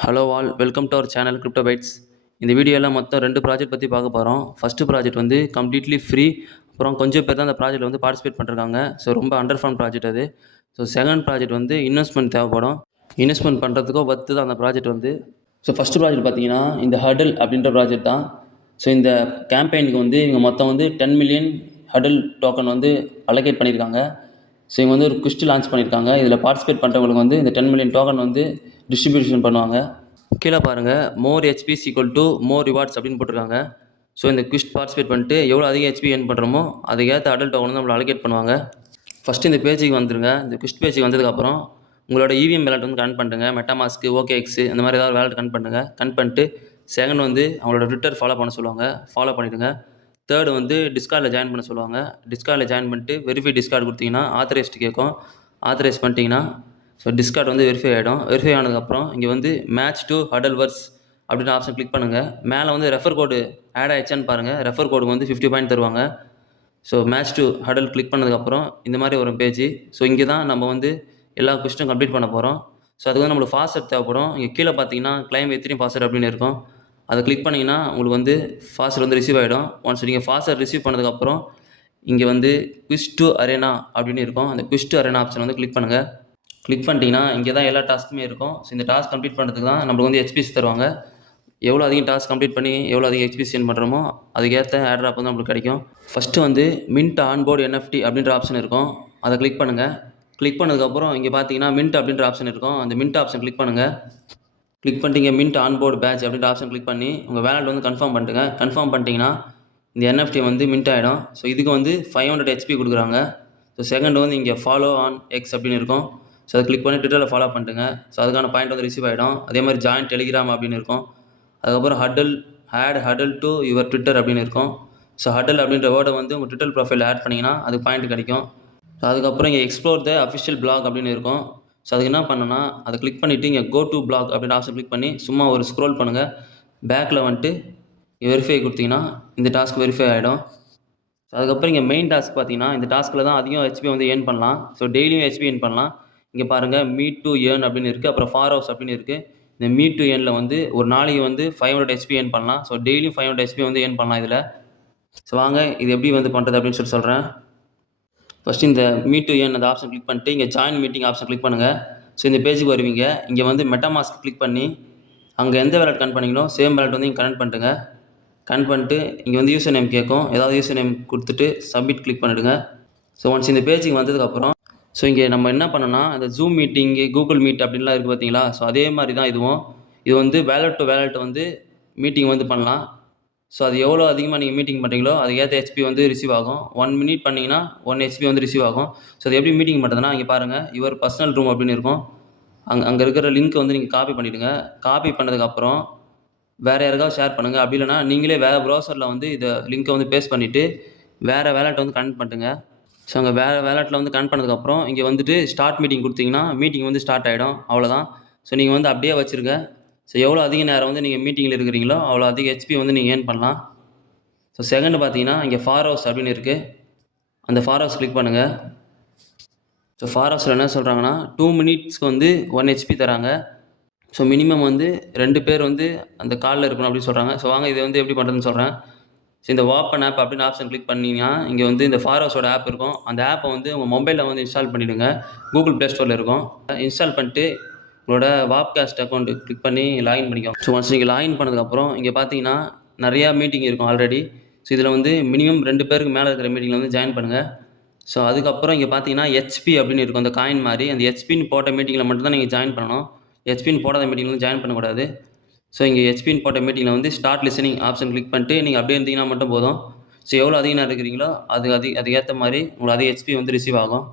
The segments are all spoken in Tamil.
Hello all welcome to our channel crypto bytes. இந்த வீடியோவில் மொத்தம் 2 ப்ராஜெக்ட் பற்றி பார்க்க போகிறோம். ஃபஸ்ட்டு ப்ராஜெக்ட் வந்து கம்ப்ளீட்லி ஃப்ரீ. அப்புறம் கொஞ்சம் பேர் தான் அந்த ப்ராஜெக்ட்டில் வந்து பார்ட்டிசிபேட் பண்ணிருக்காங்க. ஸோ ரொம்ப அண்டர் ஃபார்ம் ப்ராஜெக்ட் அது. ஸோ செகண்ட் ப்ராஜெக்ட் வந்து இன்வெஸ்ட்மெண்ட் தேவைப்படும். இன்வெஸ்ட்மெண்ட் பண்ணுறதுக்கோ ஒர்த்து தான் அந்த ப்ராஜெக்ட் வந்து. ஸோ ஃபஸ்ட்டு ப்ராஜெக்ட் பார்த்தீங்கன்னா இந்த ஹடல் அப்படின்ற ப்ராஜெக்ட் தான். ஸோ இந்த கேம்பெயினுக்கு வந்து இவங்க மொத்தம் வந்து 10 மில்லியன் ஹடல் டோக்கன் வந்து அலோகேட் பண்ணியிருக்காங்க. ஸோ இவங்க வந்து ஒரு குவிஸ்ட் லான்ச் பண்ணியிருக்காங்க. இதில் பார்ட்டிசிபேட் பண்ணுறவங்களுக்கு வந்து இந்த 10 மில்லியன் டோக்கன் வந்து டிஸ்ட்ரிபியூஷன் பண்ணுவாங்க. கீழே பாருங்கள், மோர் ஹெச்பிஸ் ஈக்குவல் டு மோர் ரிவார்ட்ஸ் அப்படின்னு போட்டிருக்காங்க. ஸோ இந்த குவிஸ்ட் பார்ட்டிசிபேட் பண்ணிட்டு எவ்வளோ அதிக ஹெச்பி ஏர்ன் பண்ணுறோமோ அதுக்கேற்ற அடல்ட் டோக்கன் வந்து நம்மளை அலோகேட் பண்ணுவாங்க. ஃபஸ்ட்டு இந்த பேஜுக்கு வந்துருங்க. இந்த குவிஸ்ட் பேஜுக்கு வந்ததுக்கப்புறம் உங்களோட இவிஎம் வேலட் வந்து கனெக்ட் பண்ணுங்கள். மெட்டாமாஸ்க்கு, ஓகேஎக்ஸ் இந்த மாதிரி ஏதாவது வேலட் கனெக்ட் பண்ணுங்கள். கனெக்ட் பண்ணிட்டு செகண்ட் வந்து அவங்களோட ட்விட்டர் ஃபாலோ பண்ண சொல்லுவாங்க. ஃபாலோ பண்ணிவிடுங்க. தேர்டு வந்து டிஸ்கார்டில் ஜாயின் பண்ண சொல்லுவாங்க. டிஸ்கார்டில் ஜாயின் பண்ணிட்டு வெரிஃபை டிஸ்கார்டு கொடுத்தீங்கன்னா ஆத்தரைஸ்டு கேட்கும். ஆத்தரைஸ் பண்ணிட்டீங்கன்னா ஸோ டிஸ்கார்ட் வந்து வெரிஃபை ஆகிடும். வெரிஃபை ஆனதுக்கப்புறம் இங்கே வந்து மேட்ச் டு ஹடல் வர்ஸ் அப்படின்ற ஆப்ஷன் கிளிக் பண்ணுங்கள். மேலே வந்து ரெஃபர் கோடு ஆட் ஆகிடுச்சான்னு பாருங்கள். ரெஃபர் கோடுக்கு வந்து 50 பாயிண்ட் தருவாங்க. So match to huddle click பண்ணதுக்கப்புறம் இந்த மாதிரி ஒரு பேஜ். ஸோ இங்கே தான் நம்ம வந்து எல்லா கொஸ்டினும் கம்ப்ளீட் பண்ண போகிறோம். ஸோ அதுக்கு வந்து நம்மளுக்கு ஃபாஸ்ட் தேவைப்படும். இங்கே கீழே பார்த்தீங்கன்னா கிளைம் எத்தனை ஃபாஸ்ட் அப்படின்னு இருக்கும். அதை கிளிக் பண்ணிங்கன்னா உங்களுக்கு வந்து ஃபாஸ்ட் வந்து ரிசீவ் ஆகிடும். ஒன்ஸ் நீங்கள் ஃபாஸ்ட் ரிசீவ் பண்ணதுக்கப்புறம் இங்கே வந்து குவிஸ் டு அரேனா அப்படின்னு இருக்கும். அந்த குவிஸ் டு அரேனா ஆப்ஷன் வந்து கிளிக் பண்ணுங்கள். கிளிக் பண்ணிட்டீங்கன்னா இங்கே தான் எல்லா டாஸ்க்குமே இருக்கும். ஸோ இந்த டாஸ்க் கம்ப்ளீட் பண்ணுறதுக்கு தான் நம்மளுக்கு வந்து ஹெச்பிஸ் தருவாங்க. எவ்வளோ அதிகம் டாஸ்க் கம்ப்ளீட் பண்ணி எவ்வளோ அதிகம் ஹெச்பி சென்ட் பண்ணுறோமோ அதுக்கேற்ற ஏர்ட்ராப் வந்து நம்மளுக்கு கிடைக்கும். ஃபஸ்ட்டு வந்து மின்ட் ஆன்போர்டு என்எஃப்டி அப்படின்ற ஆப்ஷன் இருக்கும். அதை கிளிக் பண்ணுங்கள். கிளிக் பண்ணதுக்கப்புறம் இங்கே பார்த்தீங்கன்னா மின்ட் அப்படின்ற ஆப்ஷன் இருக்கும். அந்த மின்ட் ஆப்ஷன் கிளிக் பண்ணுங்கள். கிளிக் பண்ணிட்டீங்க மின்ட் ஆன்போர்டு பேட்ச் அப்படின்ற ஆப்ஷன் கிளிக் பண்ணி உங்கள் வேலட் வந்து கன்ஃபார்ம் பண்ணிட்டுங்க. கன்ஃபார்ம் பண்ணிட்டீங்கன்னா இந்த என்எஃப்டி வந்து மின்ட் ஆகிடும். ஸோ இதுக்கு வந்து 500 ஹெச்பி கொடுக்குறாங்க. ஸோ செகண்ட் வந்து இங்கே ஃபாலோ ஆன் எக்ஸ் அப்படின்னு இருக்கும். ஸோ அதை கிளிக் பண்ணி ட்விட்டரில் ஃபாலோ பண்ணிட்டுங்க. ஸோ அதுக்கான பாயிண்ட் வந்து ரிசீவ் ஆகிடும். அதே மாதிரி ஜாயின் டெலிகிராம் அப்படின்னு இருக்கும். அதுக்கப்புறம் ஹடல் டு யுவர் ட்விட்டர் அப்படின்னு இருக்கும். ஸோ ஹடல் அப்படின்ற வேர்டை வந்து உங்கள் ட்விட்டர் ப்ரொஃபைல் ஆட் பண்ணிங்கன்னா அது பாயிண்ட் கிடைக்கும். ஸோ அதுக்கப்புறம் இங்கே எக்ஸ்ப்ளோர் த அஃபிஷியல் பிளாக் அப்படின்னு இருக்கும். ஸோ அதுக்கு என்ன பண்ணணும்னா அதை கிளிக் பண்ணிவிட்டு இங்கே கோ டு பிளாக் அப்படின்ற ஆப்ஷன் கிளிக் பண்ணி சும்மா ஒரு ஸ்க்ரோல் பண்ணுங்கள். பேக்கில் வந்துட்டு வெரிஃபை கொடுத்தீங்கன்னா இந்த டாஸ்க் வெரிஃபை ஆகிடும். ஸோ அதுக்கப்புறம் இங்கே மெயின் டாஸ்க் பார்த்தீங்கன்னா இந்த டாஸ்க்கில் தான் அதிகம் ஹெச்பி வந்து ஏர்ன் பண்ணலாம். ஸோ டெய்லியும் ஹெச்பி ஏர்ன் பண்ணலாம். இங்கே பாருங்கள் மீட் டு ஏர்ன் அப்படின்னு இருக்குது. அப்புறம் ஃபார் ஹவர்ஸ் அப்படின்னு இருக்குது. இந்த மீட் டு ஏர்னில் வந்து ஒரு நாளைக்கு வந்து 500 ஹெச்பி ஏர்ன் பண்ணலாம். ஸோ டெய்லியும் 500 ஹெச்பி வந்து ஏர்ன் பண்ணலாம் இதில். ஸோ வாங்க இது எப்படி வந்து பண்ணுறது அப்படின்னு சொல்கிறேன். ஃபஸ்ட்டு இந்த மீட் டு ஏர்ன் அந்த ஆப்ஷன் கிளிக் பண்ணிட்டு இங்கே ஜாயின் மீட்டிங் ஆப்ஷன் கிளிக் பண்ணுங்கள். ஸோ இந்த பேஜுக்கு வருவீங்க. இங்கே வந்து மெட்டாமாஸ்க் கிளிக் பண்ணி அங்கே எந்த வேலட் கனெக்ட் பண்ணிங்களோ சேம் வேலட் வந்து இங்கே கனெக்ட் பண்ணிட்டுங்க. கனெக்ட் பண்ணிட்டு இங்கே வந்து யூசர் நேம் கேட்கும். ஏதாவது யூசர் நேம் கொடுத்துட்டு சப்மிட் கிளிக் பண்ணிவிடுங்க. ஸோ ஒன்ஸ் இந்த பேஜுக்கு வந்ததுக்கப்புறம் ஸோ இங்கே நம்ம என்ன பண்ணோன்னா அந்த ஜூம் மீட்டிங்கு, கூகுள் மீட் அப்படின்லாம் இருக்குது பார்த்தீங்களா. ஸோ அதே மாதிரி தான் இதுவும். இது வந்து வேலட் டு வேலட் வந்து மீட்டிங் வந்து பண்ணலாம். ஸோ அது எவ்வளோ அதிகமாக நீங்கள் மீட்டிங் பண்ணுறீங்களோ அதுக்கேற்ற ஹெச்பி வந்து ரிசீவ் ஆகும். 1 மினிட் பண்ணிங்கன்னா 1 ஹெச்பி வந்து ரிசீவ் ஆகும். ஸோ அது எப்படி மீட்டிங் பண்ணுறதுனா இங்கே பாருங்கள், யுவர் பர்சனல் ரூம் அப்படின்னு இருக்கும். அங்கே இருக்கிற லிங்க் வந்து நீங்கள் காப்பி பண்ணிவிடுங்க. காப்பி பண்ணதுக்கப்புறம் வேறு யாருக்காவது ஷேர் பண்ணுங்கள். அப்படி இல்லைனா நீங்களே வேறு ப்ரௌசரில் வந்து இதை லிங்க்கை வந்து பேஸ்ட் பண்ணிவிட்டு வேறு வேலட் வந்து கனெக்ட் பண்ணுங்க. ஸோ அங்கே வேறு வேலட்டில் வந்து கனெக்ட் பண்ணதுக்கப்புறம் இங்கே வந்துட்டு ஸ்டார்ட் மீட்டிங் கொடுத்தீங்கன்னா மீட்டிங் வந்து ஸ்டார்ட் ஆகிடும். அவ்வளோதான். ஸோ நீங்கள் வந்து அப்படியே வச்சுருங்க. ஸோ எவ்வளோ அதிக நேரம் வந்து நீங்கள் மீட்டிங்கில் இருக்கிறீங்களோ அவ்வளோ அதிக ஹெச்பி வந்து நீங்கள் ஏர்ன் பண்ணலாம். ஸோ செகண்ட் பார்த்தீங்கன்னா இங்கே ஃபார் ஹவர்ஸ் அப்படின்னு இருக்குது. அந்த ஃபார் ஹவர்ஸ் கிளிக் பண்ணுங்கள். ஸோ ஃபார் ஹவர்ஸில் என்ன சொல்கிறாங்கன்னா 2 மினிட்ஸ்க்கு வந்து 1 ஹெச்பி தராங்க. ஸோ மினிமம் வந்து 2 பேர் வந்து அந்த காலில் இருக்கணும் அப்படின்னு சொல்கிறாங்க. ஸோ வாங்க இதை வந்து எப்படி பண்ணுறதுன்னு சொல்கிறேன். ஸோ இந்த ஓப்பன் ஆப் அப்படின்னு ஆப்ஷன் கிளிக் பண்ணிங்கன்னா இங்கே வந்து இந்த ஃபார் ஹவர்ஸோட ஆப் இருக்கும். அந்த ஆப்பை வந்து உங்கள் மொபைலில் வந்து இன்ஸ்டால் பண்ணிவிடுங்க. கூகுள் ப்ளே ஸ்டோரில் இருக்கும். இன்ஸ்டால் பண்ணிட்டு உங்களோட வாப்காஸ்ட் அக்கௌண்ட் கிளிக் பண்ணி லாகின் பண்ணிக்கோங்க. ஸோ ஒன்ஸ் நீங்கள் லாகின் பண்ணதுக்கப்புறம் இங்கே பார்த்தீங்கன்னா நிறையா மீட்டிங் இருக்கும் ஆல்ரெடி. ஸோ இதில் வந்து மினிமம் 2 பேருக்கு மேலே இருக்கிற மீட்டிங்கில் வந்து ஜாயின் பண்ணுங்கள். ஸோ அதுக்கப்புறம் இங்கே பார்த்தீங்கன்னா ஹெச்பி அப்படின்னு இருக்கும். அந்த காயின் மாதிரி அந்த ஹெச்பின்னு போட்ட மீட்டிங்கில் மட்டும் தான் நீங்கள் ஜாயின் பண்ணணும். ஹெச்பின்னு போடாத மீட்டிங்கில் வந்து ஜாயின் பண்ணக்கூடாது. ஸோ இங்கே ஹெச்பின்னு போட்ட மீட்டிங்கில் வந்து ஸ்டார்ட் லிசனிங் ஆப்ஷன் கிளிக் பண்ணிட்டு நீங்கள் அப்படியே இருந்தீங்கன்னா மட்டும் போதும். ஸோ எவ்வளோ அதிகம் நேரம் இருக்கிறீங்களோ அதுக்கேற்ற மாதிரி உங்களுக்கு அதிக ஹெச்பி வந்து ரிசீவ் ஆகும்.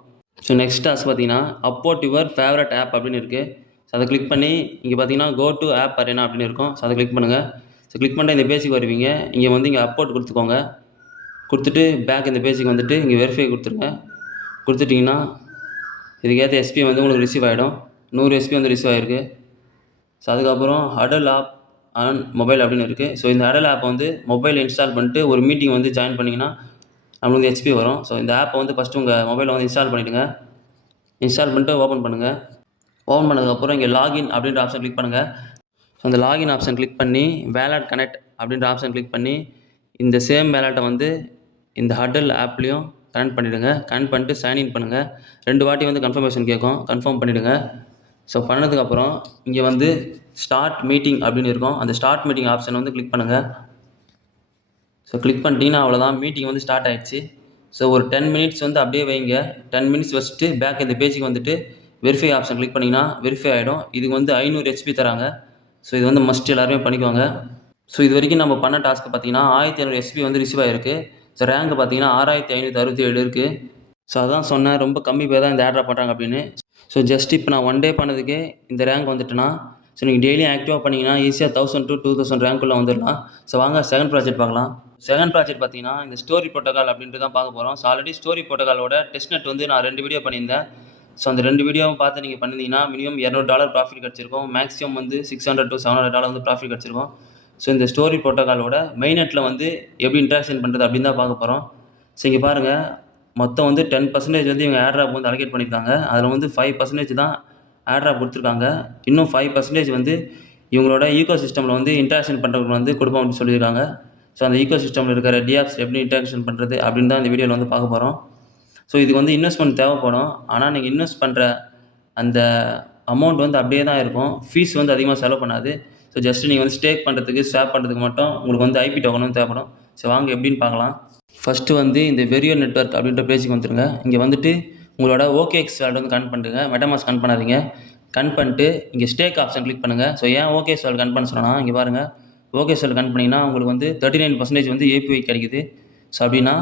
ஸோ நெக்ஸ்ட் டாஸ்க் பார்த்தீங்கன்னா அப்போர்ட் யுவர் ஃபேவரட் ஆப் அப்படின்னு இருக்குது. ஸோ அதை கிளிக் பண்ணி இங்கே பார்த்தீங்கன்னா கோ டு ஆப் அரேனா அப்படின்னு இருக்கும். ஸோ அதை கிளிக் பண்ணுங்கள். ஸோ கிளிக் பண்ணிட்டு இந்த பேஜுக்கு வருவீங்க. இங்கே வந்து இங்கே அப்போர்ட் கொடுத்துக்கோங்க. கொடுத்துட்டு பேக் இந்த பேஜுக்கு வந்துட்டு இங்கே வெரிஃபை கொடுத்துருங்க. கொடுத்துட்டிங்கன்னா இதுக்கேற்ற ஹெச்பி வந்து உங்களுக்கு ரிசீவ் ஆகிடும். 100 ஹெச்பி வந்து ரிசீவ் ஆகிருக்கு. ஸோ அதுக்கப்புறம் ஹடல் ஆப் ஆன் மொபைல் அப்படின்னு இருக்குது. ஸோ இந்த ஹடல் ஆப்பை வந்து மொபைலில் இன்ஸ்டால் பண்ணிட்டு ஒரு மீட்டிங் வந்து ஜாயின் பண்ணிங்கன்னா நம்மளுக்கு வந்து ஹெச்பி வரும். ஸோ இந்த ஆப்பை வந்து ஃபஸ்ட்டு உங்கள் மொபைலில் வந்து இன்ஸ்டால் பண்ணிவிடுங்க. இன்ஸ்டால் பண்ணிட்டு ஓப்பன் பண்ணுங்கள். ஓப்பன் பண்ணதுக்கப்புறம் இங்கே லாகின் அப்படின்ற ஆப்ஷன் கிளிக் பண்ணுங்கள். ஸோ அந்த லாகின் ஆப்ஷன் கிளிக் பண்ணி வேலட் கனெக்ட் அப்படின்ற ஆப்ஷன் கிளிக் பண்ணி இந்த சேம் வேலட்டை வந்து இந்த ஹடல் ஆப்லேயும் கனெக்ட் பண்ணிவிடுங்க. கனெக்ட் பண்ணிட்டு சைன்இன் பண்ணுங்கள். 2 வாட்டி வந்து கன்ஃபர்மேஷன் கேட்கும், கன்ஃபார்ம் பண்ணிவிடுங்க. ஸோ பண்ணதுக்கப்புறம் இங்கே வந்து ஸ்டார்ட் மீட்டிங் அப்படின்னு இருக்கும். அந்த ஸ்டார்ட் மீட்டிங் ஆப்ஷன் வந்து கிளிக் பண்ணுங்கள். ஸோ கிளிக் பண்ணிட்டீங்கன்னா அவ்வளோதான், மீட்டிங் வந்து ஸ்டார்ட் ஆகிடுச்சு. ஸோ ஒரு 10 மினிட்ஸ் வந்து அப்படியே வைங்க. 10 மினிட்ஸ் வச்சுட்டு பேக் இந்த பேஜுக்கு வந்துட்டு வெரிஃபை ஆப்ஷன் கிளிக் பண்ணிங்கன்னா வெரிஃபை ஆகிடும். இதுக்கு வந்து 500 HP தராங்க. ஸோ இது வந்து மஸ்ட் எல்லாருமே பண்ணிக்கோங்க. ஸோ இது வரைக்கும் நம்ம பண்ண டாஸ்க்கு பார்த்தீங்கன்னா 1500 SP வந்து ரிசீவ் ஆகிருக்கு. ஸோ ரேங்க் பார்த்தீங்கன்னா 6567 இருக்குது. ஸோ அதான் சொன்னேன், ரொம்ப கம்மி பேர் தான் இந்த ஆட்ரா பண்ணுறாங்க அப்படின்னு. ஸோ ஜஸ்ட் இப்போ நான் 1 டே பண்ணதுக்கே இந்த ரேங்க் வந்துட்டுனா, ஸோ நீங்கள் டெய்லியும் ஆக்டிவாக பண்ணிங்கன்னா ஈஸியாக 1000 to 2000 ரேங்க்குள்ளே வந்துடலாம். ஸோ வாங்க செகண்ட் ப்ராஜெக்ட் பார்க்கலாம். செகண்ட் ப்ராஜெக்ட் பார்த்தீங்கன்னா இந்த ஸ்டோரி ப்ரோட்டோகால் அப்படின்ட்டு தான் பார்க்க போகிறோம். ஸோ ஆல்ரெடி ஸ்டோரி ப்ரோட்டோகாலோட டெஸ்ட்நெட் வந்து நான் 2 வீடியோ பண்ணியிருந்தேன். ஸோ அந்த 2 வீடியோவும் பார்த்து நீங்கள் பண்ணியிருந்தீங்கன்னா மினிமம் $200 ப்ராஃபிட் கிடச்சிருக்கும். மேக்ஸிமம் வந்து $600 to $700 வந்து ப்ராஃபிட் கிடச்சிருக்கும். ஸோ இந்த ஸ்டோரி ப்ரோட்டோகாலோட மெயினெட்டில் வந்து எப்படி இன்ட்ராக்ஷன் பண்ணுறது அப்படின்னு தான் பார்க்க போகிறோம். ஸோ இங்கே பாருங்கள், மொத்தம் வந்து 10% வந்து இவங்க ஏர்ட்ராப் வந்து அலோகேட் பண்ணியிருக்காங்க. அதில் வந்து 5% தான் ஏர்ட்ராப் கொடுத்துருக்காங்க. இன்னும் 5% வந்து இவங்களோட ஈகோ சிஸ்டமில் வந்து இன்ட்ராக்ஷன் பண்ணுறவங்க வந்து கொடுப்போம் அப்படின்னு சொல்லியிருக்காங்க. ஸோ அந்த ஈகோ சிஸ்டமில் இருக்கிற டிஆப்ஸ் எப்படி இன்ட்ராக்ஷன் பண்ணுறது அப்படின்னு தான் இந்த வீடியோவில் வந்து பார்க்க போகிறோம். ஸோ இதுக்கு வந்து இன்வெஸ்ட்மெண்ட் தேவைப்படும். ஆனால் நீங்கள் இன்வெஸ்ட் பண்ணுற அந்த அமௌண்ட் வந்து அப்படியே தான் இருக்கும். ஃபீஸ் வந்து அதிகமாக செலவு பண்ணாது. ஸோ ஜஸ்ட் நீங்கள் வந்து ஸ்டேக் பண்ணுறதுக்கு, ஸ்வாப் பண்ணுறதுக்கு மட்டும் உங்களுக்கு வந்து ஐபி டோக்கன் வந்து தேவைப்படும். ஸோ வாங்க எப்படின்னு பார்க்கலாம். ஃபஸ்ட்டு வந்து இந்த வெரியோ நெட்வொர்க் அப்படின்ற பேஜுக்கு வந்துருங்க. இங்கே வந்துட்டு உங்களோட OKX வாலெட் வந்து கனெக்ட் பண்ணுங்க. மெட்டாமாஸ்க் கனெக்ட் பண்ணாதீங்க. கனெக்ட் பண்ணிட்டு இங்கே ஸ்டேக் ஆப்ஷன் கிளிக் பண்ணுங்கள். ஸோ ஏன் OKX வாலெட் கனெக்ட் பண்ண சொன்னால், இங்கே பாருங்கள், OKX வாலெட் கனெக்ட் பண்ணிங்கன்னா உங்களுக்கு வந்து 39% வந்து APY கிடைக்குது. ஸோ அப்படின்னா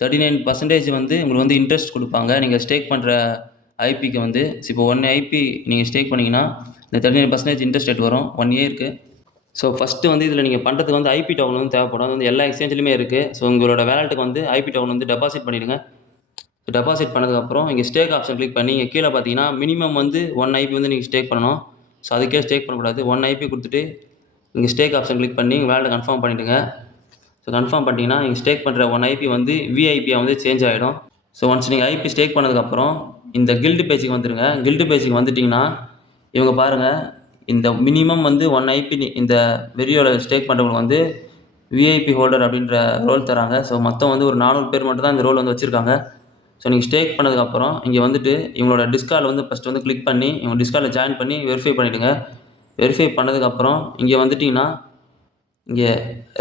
39% வந்து உங்களுக்கு வந்து இன்ட்ரெஸ்ட் கொடுப்பாங்க நீங்கள் ஸ்டேக் பண்ணுற ஐபிக்கு வந்து. இப்போ 1 ஐபி நீங்கள் ஸ்டேக் பண்ணிங்கன்னா இந்த 39% இன்ட்ரெஸ்ட் ரேட் வரும் 1 இயருக்கு. ஸோ ஃபஸ்ட்டு வந்து இதில் நீங்கள் பண்ணுறதுக்கு வந்து ஐபி டோக்கன் வந்து தேவைப்படும். அது வந்து எல்லா எக்ஸ்சேஞ்சிலுமே இருக்குது. ஸோ உங்களோட வேலெட்டுக்கு வந்து ஐபி டோக்கன் வந்து டெபாசிட் பண்ணிவிடுங்க. ஸோ டெபாசிட் பண்ணதுக்கப்புறம் இங்கே ஸ்டேக் ஆப்ஷன் கிளிக் பண்ணி இங்கே கீழே பார்த்தீங்கன்னா மினிமம் வந்து 1 ஐபி வந்து நீங்கள் ஸ்டேக் பண்ணணும். ஸோ அதுக்கே ஸ்டேக் பண்ணக்கூடாது. 1 ஐபி கொடுத்துட்டு இங்கே ஸ்டேக் ஆப்ஷன் கிளிக் பண்ணி வேலெட்டை கன்ஃபார்ம் பண்ணிவிடுங்க. ஸோ கன்ஃபார்ம் பண்ணிட்டீங்கன்னா நீங்கள் ஸ்டேக் பண்ணுற 1 ஐபி வந்து விஐபியாக வந்து சேஞ்ச் ஆகிடும். ஸோ ஒன்ஸ் நீங்கள் ஐபி ஸ்டேக் பண்ணதுக்கப்புறம் இந்த கில்டு பேஜுக்கு வந்துடுங்க. கில்டு பேஜுக்கு வந்துட்டிங்கன்னா இவங்க பாருங்கள், இந்த மினிமம் வந்து 1 ஐபி இந்த வெரியோவில் ஸ்டேக் பண்ணுறவங்க வந்து விஐபி ஹோல்டர் அப்படின்ற ரோல் தராங்க. ஸோ மொத்தம் வந்து ஒரு 400 பேர் மட்டும் தான் இந்த ரோல் வந்து வச்சுருக்காங்க. ஸோ நீங்கள் ஸ்டேக் பண்ணதுக்கப்புறம் இங்கே வந்துட்டு இவங்களோட டிஸ்கார்டில் வந்து ஃபஸ்ட்டு வந்து கிளிக் பண்ணி இவங்க டிஸ்கார்டில் ஜாயின் பண்ணி வெரிஃபை பண்ணிவிடுங்க. வெரிஃபை பண்ணதுக்கப்புறம் இங்கே வந்துட்டிங்கன்னா இங்கே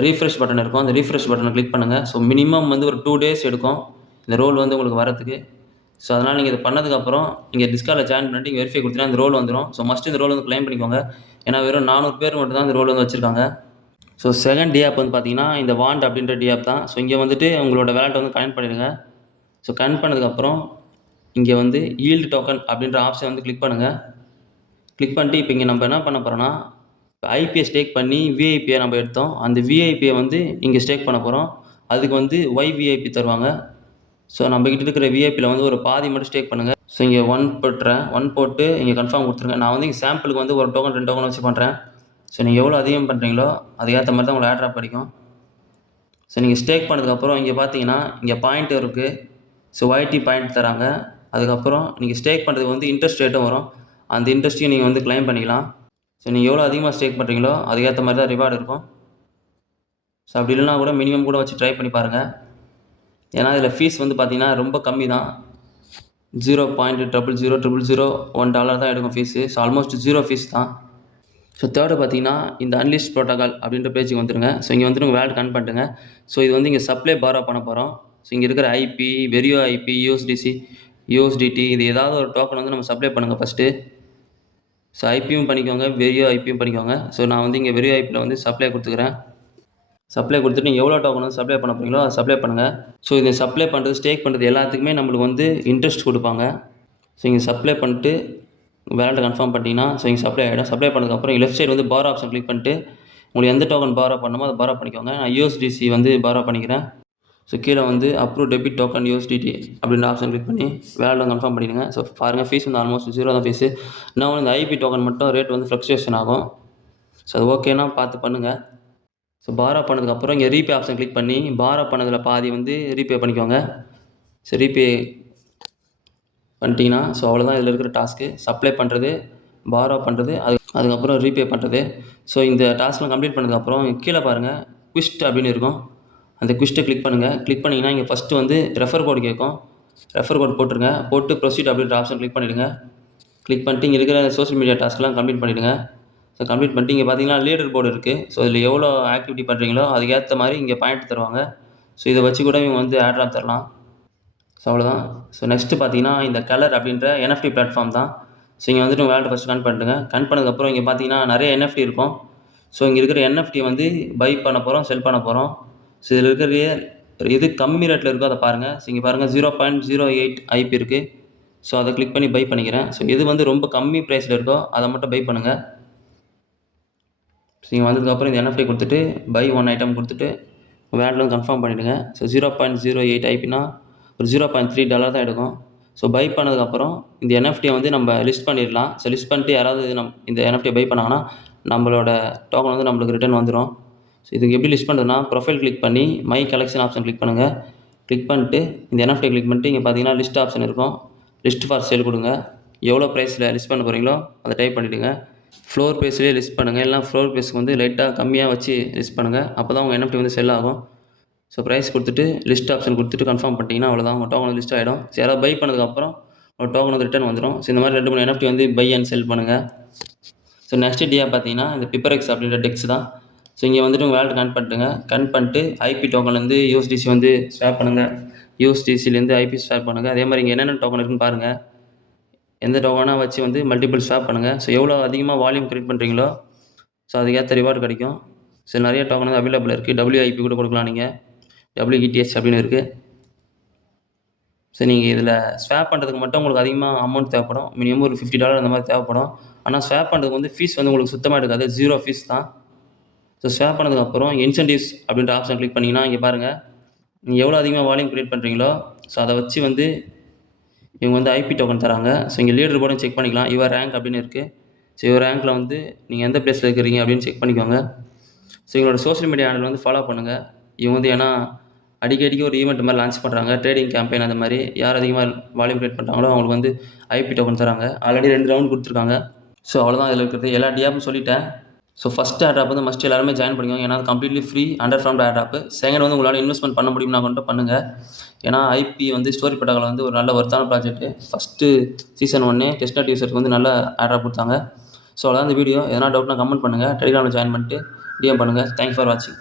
ரீஃப்ரெஷ் பட்டன் இருக்கும். அந்த ரீஃப்ரெஷ் பட்டனை கிளிக் பண்ணுங்கள். ஸோ மினிமம் வந்து ஒரு 2 days எடுக்கும் இந்த ரோல் வந்து உங்களுக்கு வரதுக்கு. ஸோ அதனால் நீங்கள் இதை பண்ணதுக்கப்புறம் இங்கே டிஸ்கார்டில் ஜாயின் பண்ணிட்டு இங்கே வெரிஃபை கொடுத்தீங்கன்னா இந்த ரோல் வந்துடும். ஸோ மஸ்ட் இந்த ரோல் வந்து க்ளைம் பண்ணிக்கோங்க. ஏன்னா வெறும் 400 பேர் மட்டும் தான் இந்த ரோல் வந்து வச்சுருக்காங்க. ஸோ செகண்ட் டிஆப் வந்து பார்த்தீங்கன்னா இந்த வாண்ட் அப்படின்ற டிஆப் தான். ஸோ இங்கே வந்துட்டு உங்களோட வேலெட்டை வந்து கனெக்ட் பண்ணிடுங்க. ஸோ கனெக்ட் பண்ணதுக்கப்புறம் இங்கே வந்து ஈல்டு டோக்கன் அப்படின்ற ஆப்ஷன் வந்து கிளிக் பண்ணுங்கள். கிளிக் பண்ணிட்டு இப்போ இங்கே நம்ம என்ன பண்ண போகிறோன்னா, ஐபியை ஸ்டேக் பண்ணி விஐபியை நம்ம எடுத்தோம். அந்த விஐபியை வந்து இங்கே ஸ்டேக் பண்ண போகிறோம். அதுக்கு வந்து ஒய்விஐபி தருவாங்க. ஸோ நம்மக்கிட்ட இருக்கிற விஐபியில் வந்து ஒரு பாதி மட்டும் ஸ்டேக் பண்ணுங்கள். ஸோ இங்கே 1 போட்டுறேன். 1 போட்டு இங்கே கன்ஃபார்ம் கொடுத்துருங்க. நான் வந்து இங்கே சாம்பிளுக்கு வந்து ஒரு டோக்கன் 2 டோக்கன் வச்சு பண்ணுறேன். ஸோ நீங்கள் எவ்வளோ அதிகம் பண்ணுறீங்களோ அதுக்கேற்ற மாதிரி தான் உங்களுக்கு ஏர்ட்ராப் கிடைக்கும். ஸோ நீங்கள் ஸ்டேக் பண்ணதுக்கப்புறம் இங்கே பார்த்தீங்கன்னா இங்கே பாயிண்ட் இருக்குது. ஸோ ஒய்டி பாயிண்ட் தராங்க. அதுக்கப்புறம் நீங்கள் ஸ்டேக் பண்ணுறதுக்கு வந்து இன்ட்ரெஸ்ட் ரேட்டும் வரும். அந்த இன்ட்ரெஸ்ட்டையும் நீங்கள் வந்து க்ளைம் பண்ணிக்கலாம். ஸோ நீங்கள் எவ்வளோ அதிகமாக ஸ்டேக் பண்ணுறீங்களோ அதுக்கேற்ற மாதிரி தான் ரிவார்டு இருக்கும். ஸோ அப்படி இல்லைனா கூட மினிமம் கூட வச்சு ட்ரை பண்ணி பாருங்கள். ஏன்னா இதில் ஃபீஸ் வந்து பார்த்தீங்கன்னா ரொம்ப கம்மி தான். $0.00001 தான் எடுக்கும் ஃபீஸு. ஸோ ஆல்மோஸ்ட் 0 ஃபீஸ் தான். ஸோ தேர்டு பார்த்தீங்கன்னா இந்த அன்லிஸ்ட் ப்ரோட்டோகால் அப்படின்ற பேஜுக்கு வந்துருங்க. ஸோ இங்கே வந்துட்டு உங்கள் வேலெட் கனெக்ட் பண்ணிட்டுங்க. ஸோ இது வந்து இங்கே சப்ளை பாரோ பண்ண போகிறோம். ஸோ இங்கே இருக்கிற ஐபி, வெரியோ ஐபி, யூஎஸ்டிசி, யூஎஸ்டிடி இது ஏதாவது ஒரு டோக்கன் வந்து நம்ம சப்ளை பண்ணுங்கள் ஃபஸ்ட்டு. ஸோ ஐபியும் பண்ணிக்கோங்க, வெரியோ ஐபியும் பண்ணிக்கோங்க. ஸோ நான் வந்து இங்கே வெரியோ ஐபியில் வந்து சப்ளை கொடுத்துக்கிறேன். சப்ளை கொடுத்துட்டு நீங்கள் எவ்வளோ டோக்கன் வந்து சப்ளை பண்ண போகிறீங்களோ அதை சப்ளை பண்ணுங்கள். ஸோ இதை சப்ளை பண்ணுறது, ஸ்டேக் பண்ணுறது எல்லாத்துக்குமே நம்மளுக்கு வந்து இன்ட்ரெஸ்ட் கொடுப்பாங்க. ஸோ இங்கே சப்ளை பண்ணிட்டு வேலெட்டை கன்ஃபார்ம் பண்ணிட்டீங்கன்னா ஸோ இங்கே சப்ளை ஆகிடும். சப்ளை பண்ணதுக்கப்புறம் லெஃப்ட் சைடு வந்து பாரோ ஆப்ஷன் கிளிக் பண்ணிட்டு உங்களுக்கு எந்த டோக்கன் பாரோ பண்ணணுமோ அதை பாரோ பண்ணிக்கோங்க. நான் யூஎஸ்டிசி வந்து பாரோ பண்ணிக்கிறேன். ஸோ கீழே வந்து அப்ரூவ் டெபிட் டோக்கன் யூஎஸ்டிடி அப்படின்ற ஆப்ஷன் கிளிக் பண்ணி வேலெட் கன்ஃபார்ம் பண்ணிடுங்க. ஸோ பாருங்கள், ஃபீஸ் வந்து ஆல்மோஸ்ட் 0 தான் ஃபீஸு. இன்னும் வந்து இந்த ஐபி டோக்கன் மட்டும் ரேட் வந்து ஃப்ளக்சுவேஷன் ஆகும். ஸோ அது ஓகேனா பார்த்து பண்ணுங்கள். ஸோ பாரோ பண்ணதுக்கப்புறம் இங்கே ரீபே ஆப்ஷன் கிளிக் பண்ணி பாரோ பண்ணதில் பாதி வந்து ரீபே பண்ணிக்கோங்க. ஸோ ரீபே பண்ணிட்டீங்கன்னா ஸோ அவ்வளோதான் இதில் இருக்கிற டாஸ்க்கு. சப்ளை பண்ணுறது, பாரோ பண்ணுறது, அதுக்கப்புறம் ரீபே பண்ணுறது. ஸோ இந்த டாஸ்க்லாம் கம்ப்ளீட் பண்ணதுக்கப்புறம் கீழே பாருங்கள் குவிஸ்ட் அப்படின்னு இருக்கும். அந்த குவிஸ்ட்டை கிளிக் பண்ணுங்கள். கிளிக் பண்ணிங்கன்னா இங்கே ஃபஸ்ட்டு வந்து ரெஃபர் கோடு கேட்கும். ரெஃபர் கோட் போட்டுருங்க. போட்டு ப்ரொசீட் அப்படின்ற ஆப்ஷன் கிளிக் பண்ணிவிடுங்க. கிளிக் பண்ணிட்டு இங்கே இருக்கிற சோஷியல் மீடியா டாஸ்க்லாம் கம்ப்ளீட் பண்ணிவிடுங்க. ஸோ கம்ப்ளீட் பண்ணிட்டு இங்கே பார்த்தீங்கன்னா லீடர் போர்டு இருக்குது. ஸோ இதில் எவ்வளோ ஆக்டிவிட்டி பண்ணுறீங்களோ அதுக்கேற்ற மாதிரி இங்கே பாயிண்ட் தருவாங்க. ஸோ இதை வச்சு கூட இவங்க வந்து ஆட் ட்ராப் தரலாம். ஸோ அவ்வளோதான். ஸோ நெக்ஸ்ட்டு பார்த்தீங்கன்னா இந்த கலர் அப்படின்ற NFT பிளாட்ஃபார்ம் தான். ஸோ இங்கே வந்துட்டு உங்கள் வேலட்டை ஃபஸ்ட்டு கனெக்ட் பண்ணிட்டுங்க. கனெக்ட் பண்ணதுக்கப்புறம் இங்கே பார்த்தீங்கன்னா நிறைய NFT இருக்கும். ஸோ இங்கே இருக்கிற NFT வந்து பை பண்ண போகிறோம், செல் பண்ண போகிறோம். ஸோ இதில் இருக்கிற எது கம்மி ரேட்டில் இருக்கோ அதை பாருங்கள். ஸோ இங்கே பாருங்கள் 0.08 IP இருக்குது. ஸோ அதை கிளிக் பண்ணி பை பண்ணிக்கிறேன். ஸோ எது வந்து ரொம்ப கம்மி ப்ரைஸில் இருக்கோ அதை மட்டும் பை பண்ணுங்கள். ஸோ நீங்கள் வந்ததுக்கப்புறம் இந்த NFT கொடுத்துட்டு பை ஒன் ஐட்டம் கொடுத்துட்டு வேலட்டில் கன்ஃபார்ம் பண்ணிவிடுங்க. ஸோ 0.08 ஐபினா ஒரு $0.3 தான் எடுக்கும். ஸோ பை பண்ணதுக்கப்புறம் இந்த NFTயை வந்து நம்ம லிஸ்ட் பண்ணிடலாம். ஸோ லிஸ்ட் பண்ணிட்டு யாராவது இந்த NFTயை பை பண்ணாங்கன்னா நம்மளோட டோக்கன் வந்து நம்மளுக்கு ரிட்டர்ன் வந்துடும். ஸோ இதுக்கு எப்படி லிஸ்ட் பண்ணுறதுனா ப்ரொஃபைல் கிளிக் பண்ணி மை கலெக்ஷன் ஆப்ஷன் கிளிக் பண்ணுங்கள். கிளிக் பண்ணிட்டு இந்த NFT கிளிக் பண்ணிட்டு இங்கே பார்த்தீங்கன்னா லிஸ்ட் ஆப்ஷன் இருக்கும். லிஸ்ட் ஃபார் சேல் கொடுங்க. எவ்வளோ ப்ரைஸில் லிஸ்ட் பண்ண போகிறீங்களோ அதை டைப் பண்ணிவிடுங்க. ஃப்ளோர் ப்ரைஸ்லேயே லிஸ்ட் பண்ணுங்கள். இல்லைனா ஃப்ளோர் ப்ரைஸ்க்கு வந்து லைட்டாக கம்மியாக வச்சு லிஸ்ட் பண்ணுங்கள். அப்போ தான் உங்கள் NFT வந்து செல் ஆகும். ஸோ ப்ரைஸ் கொடுத்துட்டு லிஸ்ட் ஆப்ஷன் கொடுத்துட்டு கன்ஃபார்ம் பண்ணிட்டீங்கன்னா அவ்வளோதான், உங்கள் டோக்கன் லிஸ்ட் ஆகிடும். ஸோ யாராவது பை பண்ணதுக்கப்புறம் ஒரு டோக்கன் வந்து ரிட்டர்ன் வந்துடும். ஸோ இந்த மாதிரி 2-3 NFT வந்து பை அண்ட் செல் பண்ணுங்கள். ஸோ நெக்ஸ்ட் டேயாக பார்த்தீங்கன்னா இந்த பிப்பரெக்ஸ் அப்படின்ற டெக்ஸ் தான். ஸோ இங்கே வந்துட்டு உங்கள் வேலட் கனெக்ட் பண்ணிட்டுங்க. கனெக்ட் பண்ணிட்டு ஐபி டோக்கன்லேருந்து USDC வந்து ஸ்வாப் பண்ணுங்கள். USDCலேருந்து ஐபி ஸ்வாப் பண்ணுங்கள். அதே மாதிரி இங்கே என்னென்ன டோக்கன் இருக்குன்னு பாருங்கள். எந்த டோக்கனாக வச்சு வந்து மல்டிபிள் ஸ்வாப் பண்ணுங்கள். ஸோ எவ்வளோ அதிகமாக வால்யூம் கிரியேட் பண்ணுறீங்களோ ஸோ அதுக்கேற்ற ரிவார்டு கிடைக்கும். ஸோ நிறைய டோக்கன் வந்து அவைலபிள் இருக்குது. WIP கூட கொடுக்கலாம், நீங்கள் WETH அப்படின்னு இருக்குது. ஸோ நீங்கள் இதில் ஸ்வாப் பண்ணுறதுக்கு மட்டும் உங்களுக்கு அதிகமாக அமௌண்ட் தேவைப்படும். மினிமம் ஒரு $50 அந்த மாதிரி தேவைப்படும். ஆனால் ஸ்வாப் பண்ணுறதுக்கு வந்து ஃபீஸ் வந்து உங்களுக்கு சுத்தமாக எடுக்காது, 0 ஃபீஸ் தான். ஸோ ஸ்வாப் பண்ணதுக்கப்புறம் இன்சென்டிவ்ஸ் அப்படின்ற ஆப்ஷன் கிளிக் பண்ணிங்கன்னா இங்கே பாருங்கள், நீங்கள் எவ்வளோ அதிகமாக வால்யூம் கிரியேட் பண்ணுறீங்களோ ஸோ அதை வச்சு வந்து இவங்க வந்து ஐபி டோக்கன் தராங்க. ஸோ இங்கே லீடர் போர்டும் செக் பண்ணிக்கலாம். யுவர் ரேங்க் அப்படின்னு இருக்குது. ஸோ யுவர் ரேங்க்கில் வந்து நீங்கள் எந்த பிளேஸில் இருக்கிறீங்க அப்படின்னு செக் பண்ணிக்கோங்க. ஸோ எங்களோட சோஷியல் மீடியா ஹேண்டில் வந்து ஃபாலோ பண்ணுங்கள். இவங்க வந்து ஏன்னா அடிக்கடிக்கு ஒரு ஈவெண்ட் மாதிரி லான்ச் பண்ணுறாங்க, ட்ரேடிங் கேம்பெயின். அந்த மாதிரி யார் அதிகமாக வால்யூம் கிரியேட் பண்ணுறாங்களோ அவங்களுக்கு வந்து ஐபி டோக்கன் தராங்க. ஆல்ரெடி 2 ரவுண்ட் கொடுத்துருக்காங்க. ஸோ அவ்வளோதான் இதில் இருக்கிறது. எல்லா டிஆப்பும் சொல்லிட்டேன். ஸோ ஃபஸ்ட் ஏர்ட்ராப் வந்து மஸ்ட் எல்லாருமே ஜாயின் பண்ணிக்கோங்க. ஏன்னா அது completely free under formed airdrop. Second வந்து உங்களால் இன்வெஸ்ட்மெண்ட் பண்ண முடியும்னா கூட பண்ணுங்கள். ஏன்னா ஐபி வந்து ஸ்டோரி பட்டாக்கள் வந்து ஒரு நல்ல ஒர்த்தான ப்ராஜெக்ட்டு. ஃபஸ்ட்டு சீசன் 1 டெஸ்ட்நெட் யூசருக்கு வந்து நல்ல ஏர்ட்ராப் கொடுத்தாங்க. ஸோ அவ்வளோதான் இந்த வீடியோ. எதனா டவுட்னா கமெண்ட் பண்ணுங்கள். டெலிகிராமில் ஜாயின் பண்ணிட்டு DM பண்ணுங்கள். தேங்க்ஸ் ஃபார் வாட்சிங்.